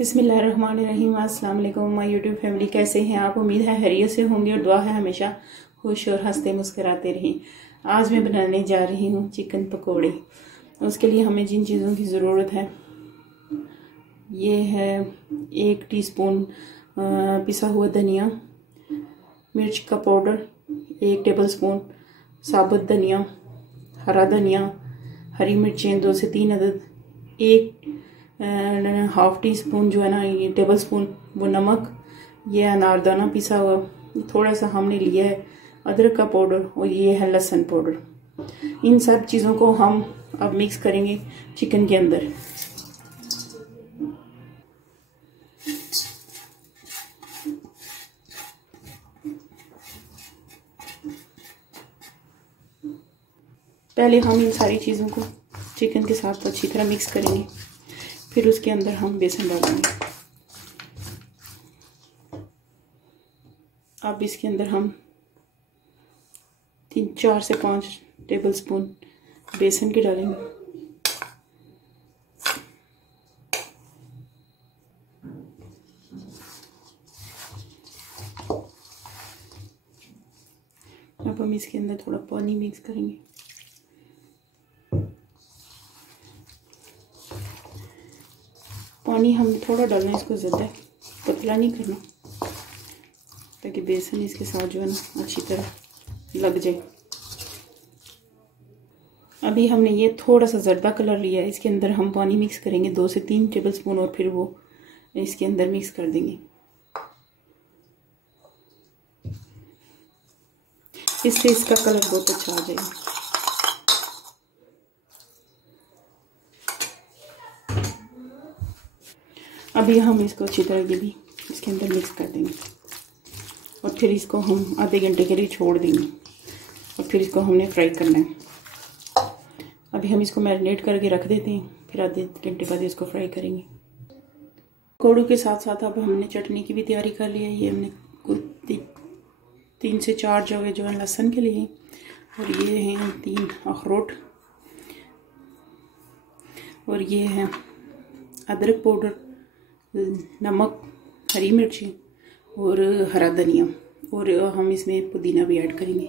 बिस्मिल्लाहिर्रहमानिर्रहीम। अस्सलाम वालेकुम माय यूट्यूब फैमिली, कैसे हैं आप? उम्मीद है खैरियत से होंगे और दुआ है हमेशा खुश और हंसते मुस्कुराते रहें। आज मैं बनाने जा रही हूँ चिकन पकोड़े। उसके लिए हमें जिन चीज़ों की ज़रूरत है, ये है 1 टीस्पून पिसा हुआ धनिया, मिर्च का पाउडर 1 टेबलस्पून, साबुत धनिया, हरा धनिया, हरी मिर्चें 2 से 3 अदद, 1 हाफ टी स्पून जो है ना, ये टेबल स्पून वो नमक, ये अनारदाना पिसा हुआ, थोड़ा सा हमने लिया है अदरक का पाउडर और ये है लहसुन पाउडर। इन सब चीज़ों को हम अब मिक्स करेंगे चिकन के अंदर। पहले हम इन सारी चीज़ों को चिकन के साथ अच्छी तरह मिक्स करेंगे, फिर उसके अंदर हम बेसन डालेंगे। अब इसके अंदर हम 4 से 5 टेबल स्पून बेसन के डालेंगे। अब हम इसके अंदर थोड़ा पानी मिक्स करेंगे। पानी हमने थोड़ा डालना है, इसको ज़्यादा पतला नहीं करना, ताकि बेसन इसके साथ जो है ना अच्छी तरह लग जाए। अभी हमने ये थोड़ा सा ज़र्दा कलर लिया है, इसके अंदर हम पानी मिक्स करेंगे 2 से 3 टेबलस्पून और फिर वो इसके अंदर मिक्स कर देंगे। इससे इसका कलर बहुत अच्छा आ जाएगा। अभी हम इसको अच्छी तरह ये भी इसके अंदर मिक्स कर देंगे और फिर इसको हम आधे घंटे के लिए छोड़ देंगे और फिर इसको हमने फ्राई करना है। अभी हम इसको मैरिनेट करके रख देते हैं, फिर आधे घंटे बाद इसको फ्राई करेंगे। पकौड़ों के साथ साथ अब हमने चटनी की भी तैयारी कर ली है। ये हमने कुछ 3 से 4 जगह जो है लहसुन के लिए, और ये हैं 3 अखरोट, और ये है अदरक पाउडर, नमक, हरी मिर्ची और हरा धनिया, और हम इसमें पुदीना भी ऐड करेंगे।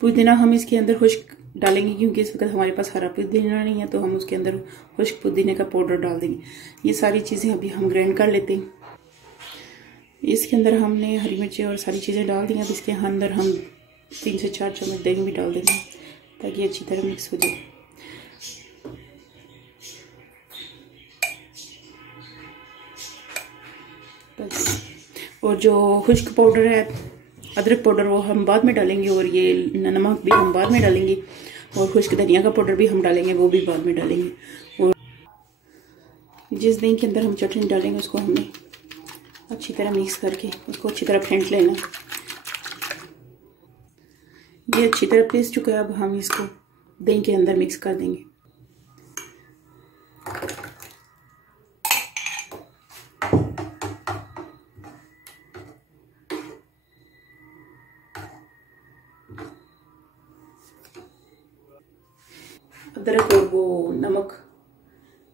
पुदीना हम इसके अंदर खुश्क डालेंगे, क्योंकि इस वक्त हमारे पास हरा पुदीना नहीं है, तो हम उसके अंदर खुश्क पुदीने का पाउडर डाल देंगे। ये सारी चीज़ें अभी हम ग्राइंड कर लेते हैं। इसके अंदर हमने हरी मिर्ची और सारी चीज़ें डाल दी। अब इसके अंदर हम 3 से 4 चम्मच दही भी डाल देंगे, ताकि अच्छी तरह मिक्स हो जाए। और जो खुश्क पाउडर है अदरक पाउडर, वो हम बाद में डालेंगे, और ये नमक भी हम बाद में डालेंगे, और खुश्क धनिया का पाउडर भी हम डालेंगे, वो भी बाद में डालेंगे। और जिस दही के अंदर हम चटनी डालेंगे उसको हमने अच्छी तरह मिक्स करके उसको अच्छी तरह फेंट लेना। ये अच्छी तरह पीस चुका है। अब हम इसको दही के अंदर मिक्स कर देंगे। अदरक और वो नमक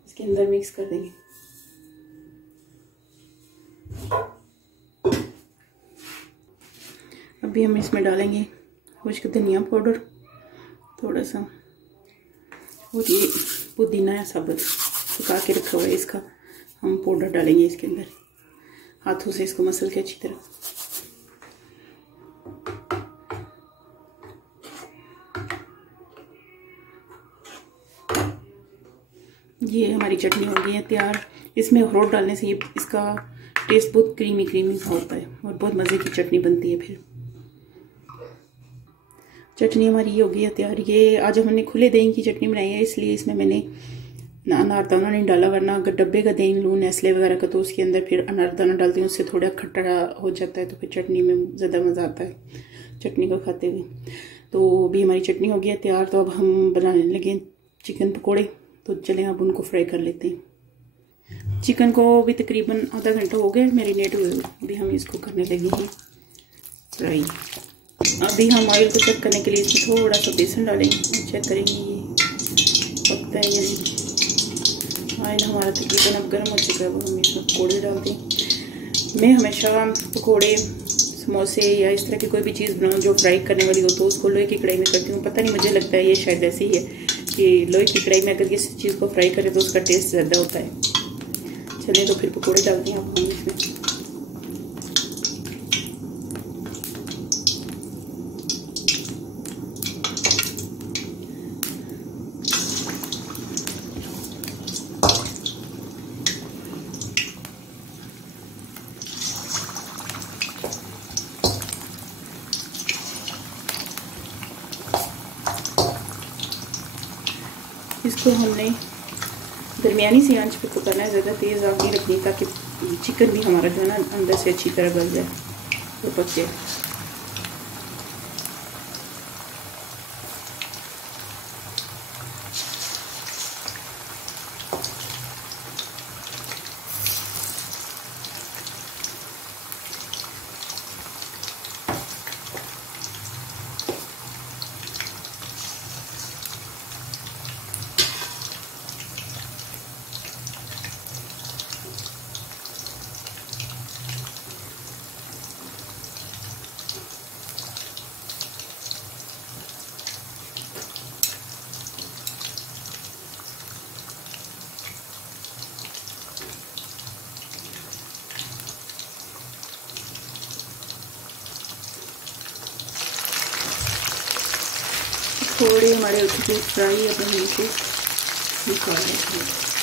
इसके अंदर मिक्स कर देंगे। अभी हम इसमें डालेंगे खुश्क धनिया पाउडर थोड़ा सा, और ये पुदीना या साबुत सुखा के रखा हुआ है, इसका हम पाउडर डालेंगे इसके अंदर। हाथों से इसको मसल के अच्छी तरह। ये हमारी चटनी हो गई है तैयार। इसमें अखरोट डालने से ये इसका टेस्ट बहुत क्रीमी क्रीमी होता है और बहुत मज़े की चटनी बनती है। फिर चटनी हमारी ये हो गई है तैयार। ये आज हमने खुले दही की चटनी बनाई है, इसलिए इसमें मैंने ना अनारदाना नहीं डाला, वरना अगर डब्बे का दही लूँ नेस्ले वगैरह का तो उसके अंदर फिर अनारदाना डालती हूँ, उससे थोड़ा खट्टा हो जाता है तो फिर चटनी में ज़्यादा मज़ा आता है चटनी को खाते हुए। तो अभी हमारी चटनी हो गई है तैयार, तो अब हम बनाने लगे चिकन पकोड़े। तो चलें अब उनको फ्राई कर लेते हैं। चिकन को भी तकरीबन आधा घंटा हो गया मैरिनेट हुए, अभी हम इसको करने लगे हैं फ्राई। अभी हम ऑयल को चेक करने के लिए इसमें थोड़ा सा बेसन डालेंगे, चेक करेंगे ये पकता है या नहीं। ऑयल हमारा तकरीबन अब गर्म हो चुका है, अब हम इसमें पकौड़े डालते हैं। मैं हमेशा पकौड़े, समोसे या इस तरह की कोई भी चीज़ बनाऊँ जो फ्राई करने वाली हो तो उसको लोहे की कढ़ाई में करती हूँ। पता नहीं, मुझे लगता है ये शायद ऐसे ही है कि लोहे की कढ़ाई में अगर किसी चीज़ को फ्राई करें तो उसका टेस्ट ज़्यादा होता है। चलिए तो फिर पकौड़े डालते हैं अब हम इसमें। इसको हमने दरमियानी सी आंच पे पकाना है, ज़्यादा तेज़ आग नहीं रखनी ताकि चिकन भी हमारा जो है ना अंदर से अच्छी तरह गल जाए तो पक जाए। थोड़े हमारे फ्राई अपने नीचे निकाल लेते हैं।